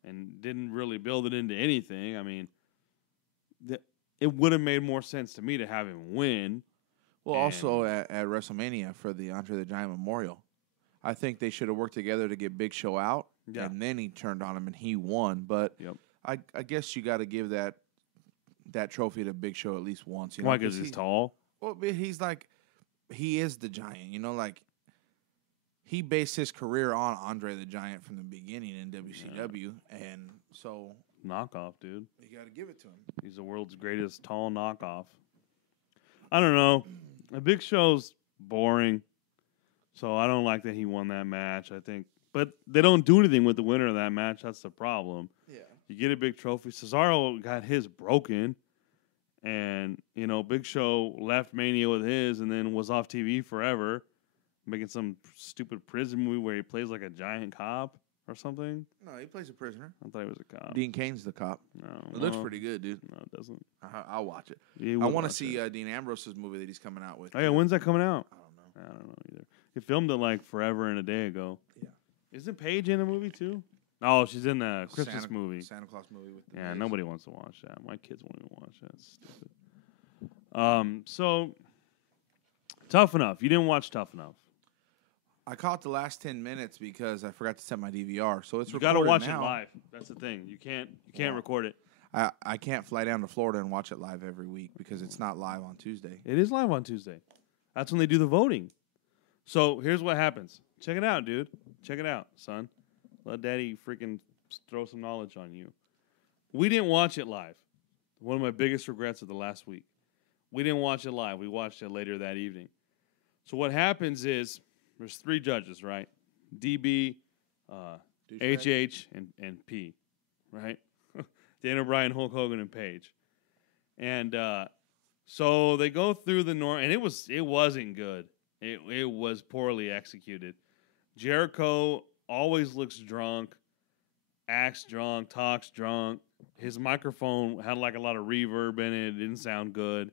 and didn't really build it into anything. I mean, it would have made more sense to me to have him win. Well, also at WrestleMania for the Andre the Giant Memorial, I think they should have worked together to get Big Show out, and then he turned on him and he won. But I guess you got to give that trophy to Big Show at least once. Why? Because he's tall? Well, he's he is the Giant. He based his career on Andre the Giant from the beginning in WCW, and so knockoff, dude. You got to give it to him. He's the world's greatest tall knockoff. I don't know. The Big Show's boring, so I don't like that he won that match. I think, but they don't do anything with the winner of that match. That's the problem. Yeah, you get a big trophy. Cesaro got his broken, and Big Show left Mania with his, and then was off TV forever, making some stupid prison movie where he plays like a giant cop or something. No, he plays a prisoner. I thought he was a cop. Dean Cain's the cop. No, it looks pretty good, dude. No, it doesn't. I'll watch it. I want to see Dean Ambrose's movie that he's coming out with. Oh yeah, when's that coming out? I don't know either. He filmed it forever and a day ago. Yeah. Isn't Paige in the movie too? Oh, she's in the Christmas movie. Santa Claus movie with nobody wants to watch that. My kids won't even watch that. It's stupid. So Tough Enough. You didn't watch Tough Enough. I caught the last 10 minutes because I forgot to set my DVR. So it's You recorded got to watch now. it live. That's the thing. You can't record it. I can't fly down to Florida and watch it live every week because it's not live on Tuesday. It is live on Tuesday. That's when they do the voting. So here's what happens. Check it out, dude. Check it out, son. Let Daddy freaking throw some knowledge on you. We didn't watch it live. One of my biggest regrets of the last week. We didn't watch it live. We watched it later that evening. So what happens is there's 3 judges, right? DB, HH, and P, right? Daniel Bryan, Hulk Hogan, and Paige. And so they go through the norm, and it wasn't good. It was poorly executed. Jericho always looks drunk, acts drunk, talks drunk. His microphone had like a lot of reverb in it. It didn't sound good.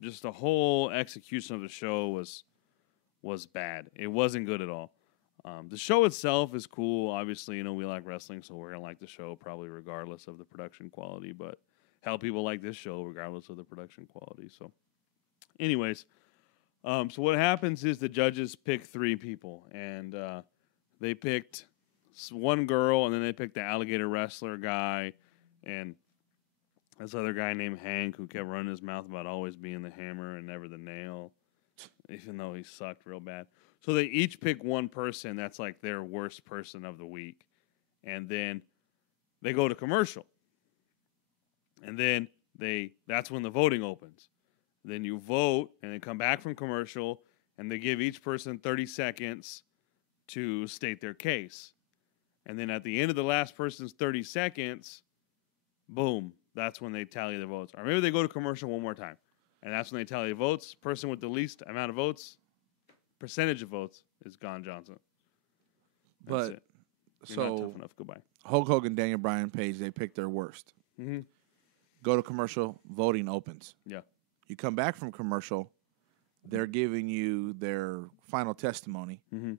Just the whole execution of the show was bad. It wasn't good at all. The show itself is cool. Obviously, we like wrestling, so we're going to like the show probably regardless of the production quality. But hell, people like this show regardless of the production quality. So anyways, so what happens is the judges pick 3 people. And they picked one girl, and then they picked the alligator wrestler guy, and this other guy named Hank who kept running his mouth about always being the hammer and never the nail, even though he sucked real bad. So they each pick one person that's like their worst person of the week. And then they go to commercial. And then that's when the voting opens. Then you vote, and they come back from commercial, and they give each person 30 seconds to state their case. And then at the end of the last person's 30 seconds, boom, that's when they tally the votes. Or maybe they go to commercial one more time, and that's when they tally the votes. Person with the least amount of votes, percentage of votes, is Gone Johnson. That's it. You're not tough enough. Goodbye. Hulk Hogan, Daniel Bryan, Paige, they picked their worst. Mm-hmm. Go to commercial, voting opens. Yeah. You come back from commercial, they're giving you their final testimony, mm-hmm.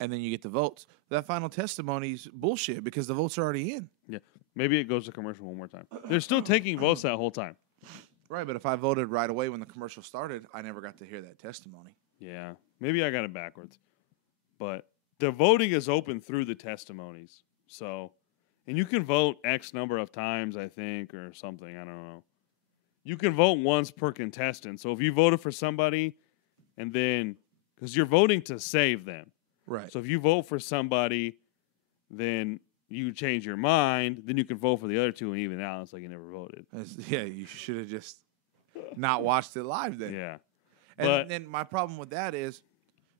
and then you get the votes. That final testimony's bullshit because the votes are already in. Yeah. Maybe it goes to commercial one more time. They're still taking votes that whole time. Right, but if I voted right away when the commercial started, I never got to hear that testimony. Yeah. Maybe I got it backwards. But the voting is open through the testimonies. So, and you can vote X number of times, I think, or something. I don't know. You can vote once per contestant. So if you voted for somebody, and then, because you're voting to save them. Right. So if you vote for somebody, then you change your mind, then you can vote for the other 2 and even out. It's like you never voted. Yeah, you should have just not watched it live then. Yeah. And then my problem with that is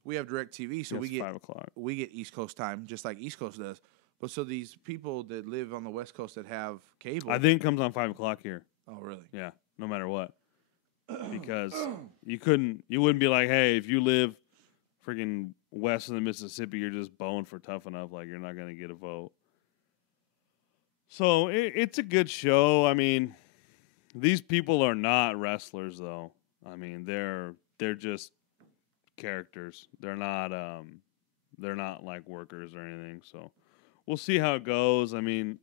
we have DirecTV, so we get 5 o'clock. We get East Coast time, just like East Coast does. But so these people that live on the West Coast that have cable, I think it comes on 5 o'clock here. Oh, really? Yeah, no matter what, because you wouldn't be like, hey, if you live freaking west of the Mississippi, you're just boned for Tough Enough, like you're not gonna get a vote. So it's a good show. I mean, these people are not wrestlers, though. I mean, they're just characters. They're not like workers or anything. So we'll see how it goes. I mean,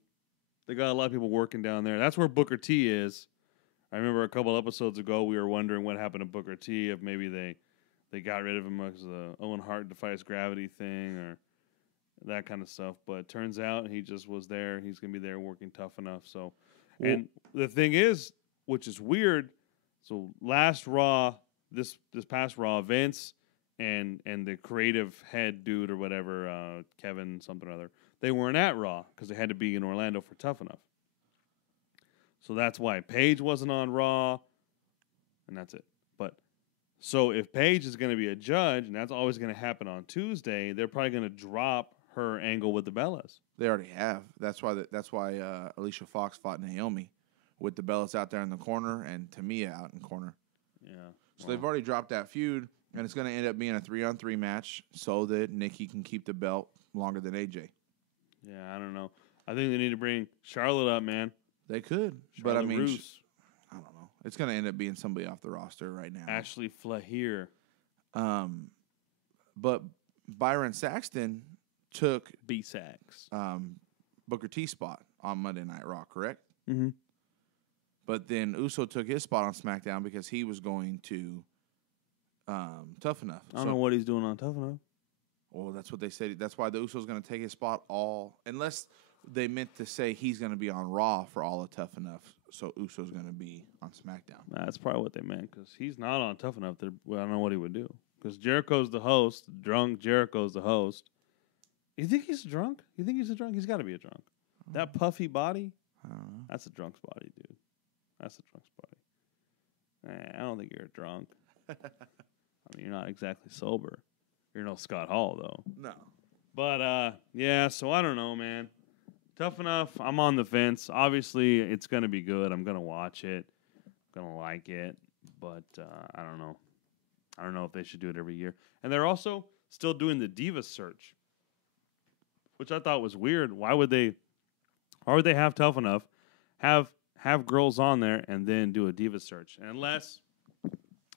they got a lot of people working down there. That's where Booker T is. I remember a couple episodes ago we were wondering what happened to Booker T, if maybe they got rid of him because of the Owen Hart defies gravity thing or that kind of stuff. But it turns out he just was there. He's going to be there working Tough Enough. So, and the thing is, which is weird, so last Raw, this past Raw, Vince and the creative head dude or whatever, Kevin something or other, they weren't at Raw because they had to be in Orlando for Tough Enough. So that's why Paige wasn't on Raw, and that's it. But so if Paige is going to be a judge, and that's always going to happen on Tuesday, they're probably going to drop her angle with the Bellas. They already have. That's why Alicia Fox fought Naomi with the Bellas out there in the corner and Tamia out in the corner. Yeah. So they've already dropped that feud, and it's going to end up being a 3-on-3 match so that Nikki can keep the belt longer than AJ. Yeah, I don't know. I think they need to bring Charlotte up, man. They could, Charlotte but I mean, Roos. I don't know. It's going to end up being somebody off the roster right now. Ashley Flair. But Byron Saxton took B-Sax. Booker T spot on Monday Night Raw, correct? Mm-hmm. But then Uso took his spot on SmackDown because he was going to Tough Enough. I don't know what he's doing on Tough Enough. Well, that's what they said. That's why the Uso's going to take his spot unless they meant to say he's going to be on Raw for all of Tough Enough. So Uso's going to be on SmackDown. That's probably what they meant because he's not on Tough Enough. I don't know what he would do because Jericho's the host. Drunk Jericho's the host. You think he's drunk? You think he's a drunk? He's got to be a drunk. That puffy body? I don't know. That's a drunk's body, dude. That's a drunk's body. I don't think you're a drunk. I mean, you're not exactly sober. You're no Scott Hall, though. No. But, yeah, so I don't know, man. Tough Enough. I'm on the fence. Obviously, it's going to be good. I'm going to watch it. I'm going to like it. But I don't know. I don't know if they should do it every year. And they're also still doing the Diva search, which I thought was weird. Why would they have Tough Enough, have girls on there, and then do a Diva search? Unless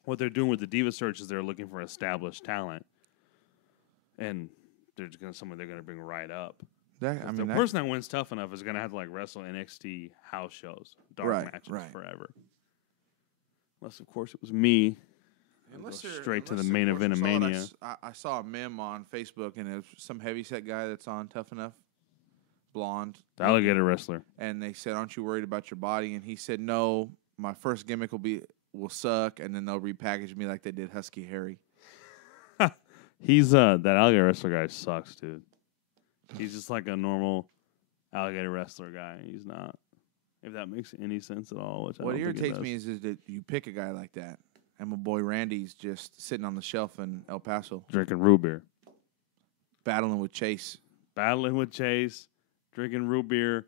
what they're doing with the Diva search is they're looking for established talent. And they're just someone they're going to bring right up. The person that wins Tough Enough is going to have to wrestle NXT house shows, dark matches forever. Unless, of course, it was me. Straight to the main event of Mania. I saw a meme on Facebook, and it was some heavyset guy that's on Tough Enough, blonde. The alligator wrestler. And they said, "Aren't you worried about your body?" And he said, "No, my first gimmick will suck, and then they'll repackage me like they did Husky Harry." He's that alligator wrestler guy sucks, dude. He's just like a normal alligator wrestler guy. He's not. If that makes any sense at all. What irritates me is that you pick a guy like that, and my boy Randy's just sitting on the shelf in El Paso, drinking root beer, battling with Chase, drinking root beer,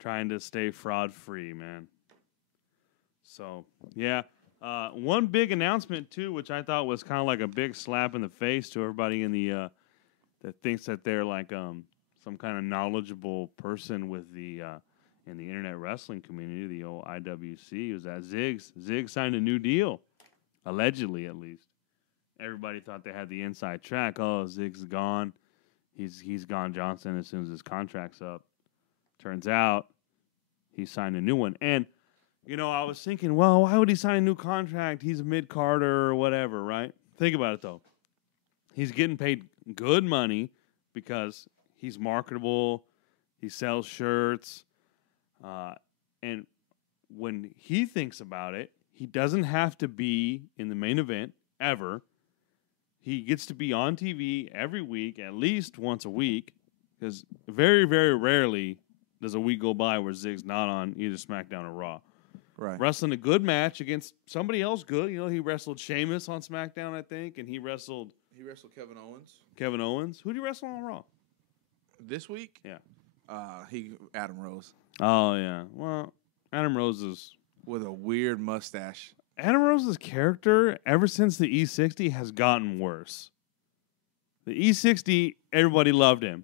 trying to stay fraud free, man. So yeah. One big announcement too, which I thought was kind of like a big slap in the face to everybody in the that thinks that they're like some kind of knowledgeable person with the in the internet wrestling community, the old IWC, was that Zig signed a new deal, allegedly at least. Everybody thought they had the inside track. Oh, Zig's gone. He's gone Johnson as soon as his contract's up. Turns out he signed a new one. And you know, I was thinking, well, why would he sign a new contract? He's a mid-carder or whatever, right? Think about it, though. He's getting paid good money because he's marketable. He sells shirts. And when he thinks about it, he doesn't have to be in the main event ever. He gets to be on TV every week, at least once a week, because very, very rarely does a week go by where Zig's not on either SmackDown or Raw. Right. Wrestling a good match against somebody else good. You know, he wrestled Sheamus on SmackDown, I think, and he wrestled Kevin Owens. Who did he wrestle on Raw? This week? Yeah. Adam Rose. Oh, yeah. Well, Adam Rose is... with a weird mustache. Adam Rose's character, ever since the E60, has gotten worse. The E60, everybody loved him.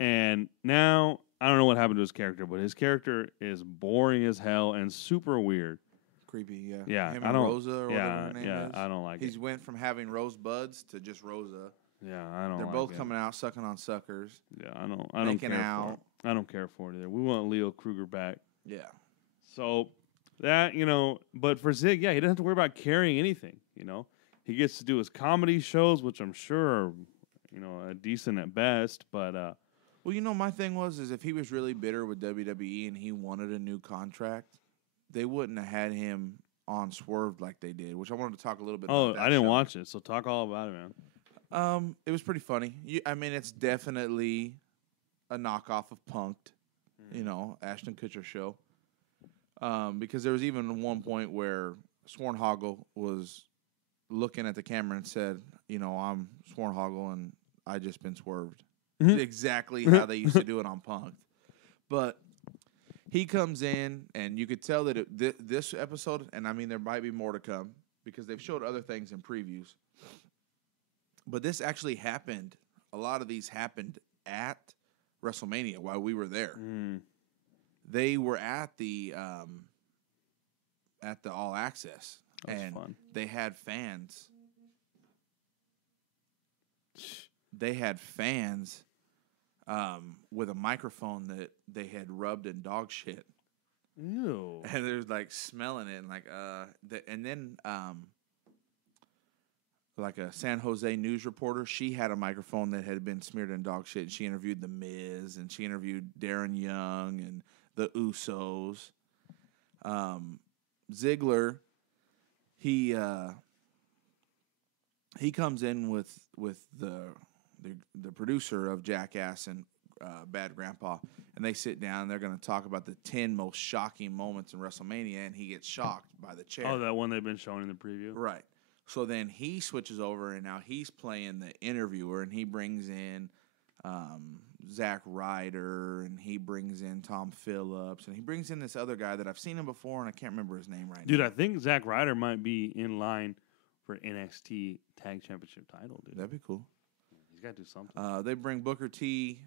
And now... I don't know what happened to his character, but his character is boring as hell and super weird. Creepy, yeah. Yeah, Him and Rosa or whatever her name is. I don't like it. He went from having rosebuds to just Rosa. Yeah, I don't. They're both coming out sucking on suckers. Yeah, I don't care for it. I don't care for it either. We want Leo Kruger back. Yeah. So that, you know, but for Zig, yeah, he doesn't have to worry about carrying anything. You know, he gets to do his comedy shows, which I'm sure are, you know, decent at best, but. Well, you know, my thing is if he was really bitter with WWE and he wanted a new contract, they wouldn't have had him on Swerve like they did, which I wanted to talk a little bit about. I didn't watch it, so talk all about it, man. It was pretty funny. I mean, it's definitely a knockoff of Punk'd, you know, Ashton Kutcher show. Because there was even one point where Swornhoggle was looking at the camera and said, you know, I'm Swornhoggle and I just been swerved. Exactly how they used to do it on Punk'd. But he comes in, and you could tell that this episode, and I mean, there might be more to come, because they've showed other things in previews. But this actually happened. A lot of these happened at WrestleMania while we were there. They were at the All Access. That's fun. They had fans. They had fans with a microphone that they had rubbed in dog shit Ew. And they're like smelling it and like and then like a San Jose news reporter, she had a microphone that had been smeared in dog shit, and she interviewed The Miz, and she interviewed Darren Young and the Usos. Ziggler, he comes in with the producer of Jackass and Bad Grandpa, and they sit down. And they're going to talk about the 10 most shocking moments in WrestleMania, and he gets shocked by the chair. Oh, that one they've been showing in the preview? Right. So then he switches over, and now he's playing the interviewer, and he brings in Zack Ryder, and he brings in Tom Phillips, and he brings in this other guy that I've seen him before, and I can't remember his name right now. Dude, I think Zack Ryder might be in line for NXT Tag Championship title, dude. That'd be cool. He's got to do something. They bring Booker T,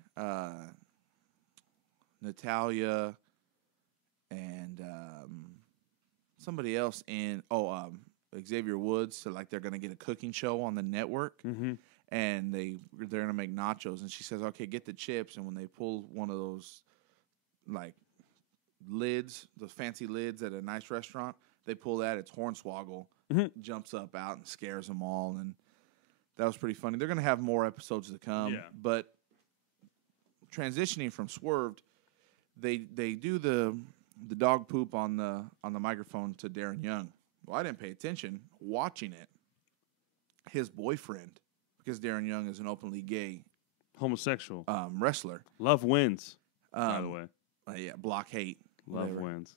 Natalia, and somebody else in. Xavier Woods. So like they're gonna get a cooking show on the network, and they're gonna make nachos. And she says, "Okay, get the chips." And when they pull one of those like lids, those fancy lids at a nice restaurant, they pull that. It's Hornswoggle jumps up out and scares them all, and that was pretty funny. They're gonna have more episodes to come, but transitioning from Swerved, they do the dog poop on the microphone to Darren Young. Well, I didn't pay attention watching it. His boyfriend, because Darren Young is an openly gay homosexual wrestler. Love wins, by the way. Yeah, block hate. Love whatever. wins.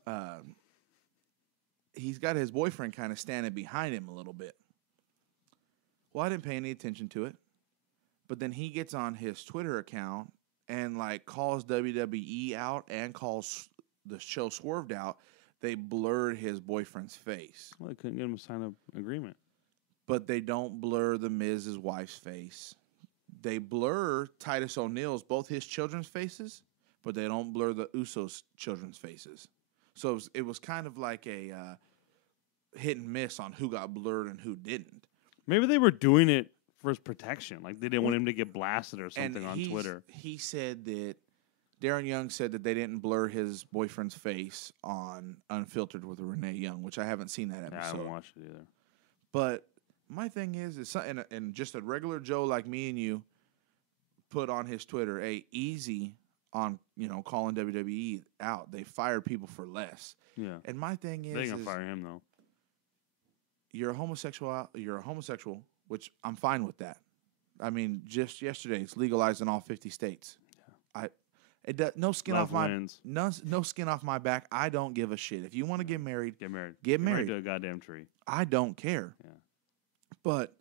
He's got his boyfriend kind of standing behind him a little bit. Well, I didn't pay any attention to it. But then he gets on his Twitter account and like calls WWE out and calls the show Swerved out. They blurred his boyfriend's face. Well, they couldn't get him to sign an agreement. But they don't blur the Miz's wife's face. They blur Titus O'Neil's, both his children's faces, but they don't blur the Usos' children's faces. So it was kind of like a hit and miss on who got blurred and who didn't. Maybe they were doing it for his protection. Like they didn't want him to get blasted or something on Twitter. He said that Darren Young said that they didn't blur his boyfriend's face on Unfiltered with Renee Young, which I haven't seen that episode. I haven't watched it either. But my thing is and just a regular Joe like me and you put on his Twitter, easy on calling WWE out. They fired people for less. Yeah. And my thing is, they ain't gonna fire him though. You're a homosexual, which I'm fine with that. I mean, just yesterday it's legalized in all 50 states. Yeah. No skin off my back. I don't give a shit. If you want to get married. Get married to a goddamn tree. I don't care. Yeah. But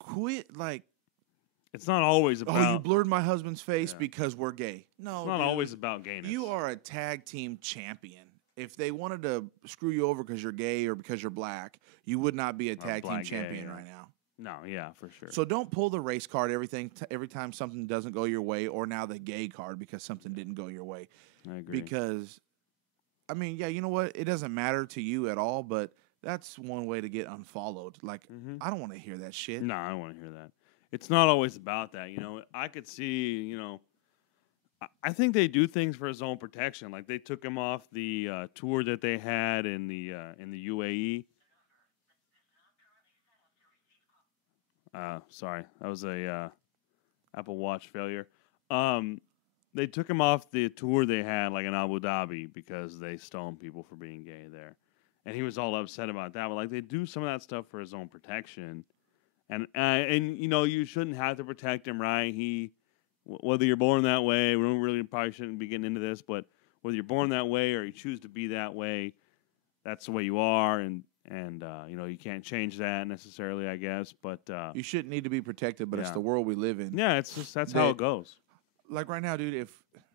quit like. It's not always about. Oh, you blurred my husband's face because we're gay. No, it's not always about gayness. You are a tag team champion. If they wanted to screw you over because you're gay or because you're black, you would not be a tag team champion right now. No, yeah, for sure. So don't pull the race card every time something doesn't go your way, or now the gay card because something didn't go your way. I agree. Because, I mean, yeah, you know what? It doesn't matter to you at all, but that's one way to get unfollowed. Like, I don't want to hear that shit. No, I don't want to hear that. It's not always about that. I could see, I think they do things for his own protection. Like they took him off the tour that they had in the UAE. Sorry, that was a Apple Watch failure. They took him off the tour they had, like in Abu Dhabi, because they stoned people for being gay there, and he was all upset about that. But like they do some of that stuff for his own protection, and you shouldn't have to protect him, right? Whether you're born that way, we probably shouldn't be getting into this, but whether you're born that way or you choose to be that way, that's the way you are, and you can't change that necessarily, I guess. But you shouldn't need to be protected, but it's the world we live in. Yeah, it's just that's how it goes. Like right now, dude, if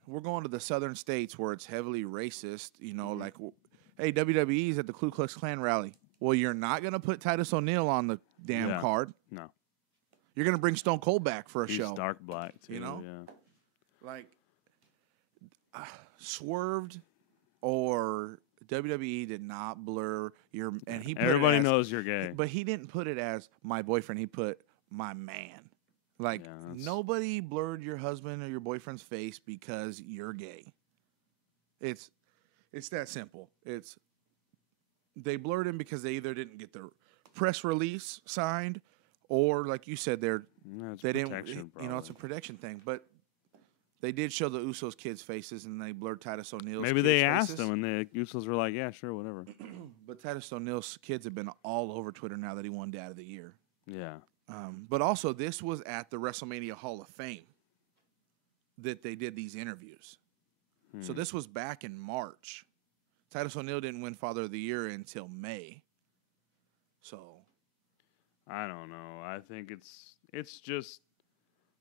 we're going to the southern states where it's heavily racist, like, hey, WWE's at the Ku Klux Klan rally. Well, you're not going to put Titus O'Neil on the damn card. No. You're going to bring Stone Cold back for a He's show. Dark black, too. Yeah. Like, Swerved or WWE did not blur your... And he everybody knows you're gay. But he didn't put it as my boyfriend. He put my man. Like, nobody blurred your husband or your boyfriend's face because you're gay. It's It's that simple. They blurred him because they either didn't get the press release signed, or like you said, they didn't. It's a protection thing. But they did show the Usos kids' faces, and they blurred Titus O'Neil's. Maybe they asked them, and the Usos were like, "Yeah, sure, whatever." But Titus O'Neil's kids have been all over Twitter now that he won Dad of the Year. Yeah. But also, this was at the WrestleMania Hall of Fame that they did these interviews. So this was back in March. Titus O'Neil didn't win Father of the Year until May. So I don't know. I think it's just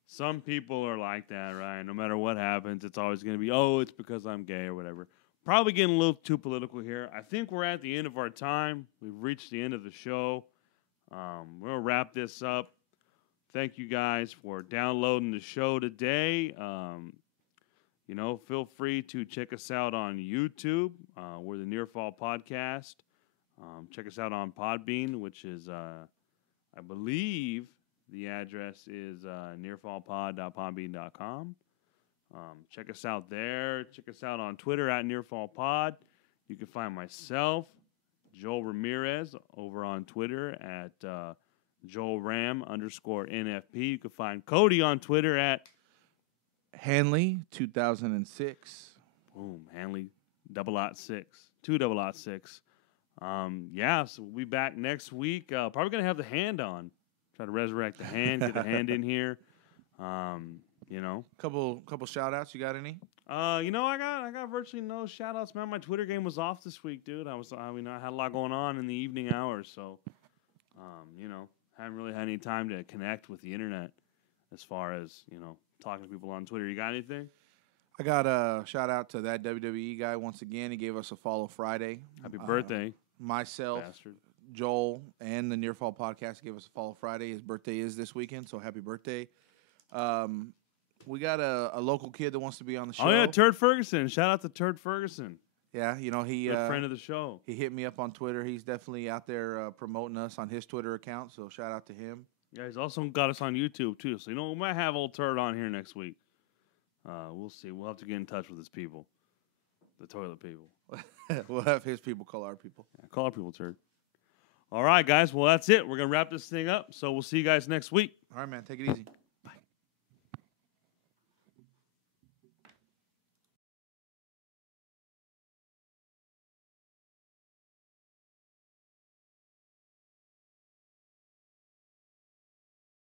some people are like that, right? No matter what happens, it's always going to be, it's because I'm gay or whatever. Probably getting a little too political here. I think we're at the end of our time. We've reached the end of the show. We're going to wrap this up. Thank you guys for downloading the show today. Feel free to check us out on YouTube. We're the Near Fall Podcast. Check us out on Podbean, which is, I believe, the address is nearfallpod.podbean.com. Check us out there. Check us out on Twitter at NearFallPod. You can find myself, Joel Ramirez, over on Twitter at JoelRam_NFP. You can find Cody on Twitter at Hanley 2006. Boom, Hanley 006, 2006. So we'll be back next week. Probably gonna have the Hand on. Try to resurrect the Hand, get the Hand in here. Couple shout outs. You got any? I got virtually no shout outs, man. My Twitter game was off this week, dude. I had a lot going on in the evening hours, so haven't really had any time to connect with the internet as far as, talking to people on Twitter. You got anything? I got a shout out to that WWE guy once again. He gave us a follow Friday. Happy birthday. Myself, bastard. Joel, and the Near Fall Podcast gave us a follow Friday. His birthday is this weekend, so happy birthday. We got a local kid that wants to be on the show. Oh, yeah, Turd Ferguson. Shout out to Turd Ferguson. Yeah, he good friend of the show. He hit me up on Twitter. He's definitely out there promoting us on his Twitter account, so shout out to him. Yeah, he's also got us on YouTube, too. So, we might have old Turd on here next week. We'll see. We'll have to get in touch with his people. The toilet people. We'll have his people call our people. Yeah, call our people Turd. All right, guys. Well, that's it. We're going to wrap this thing up. So we'll see you guys next week. All right, man. Take it easy.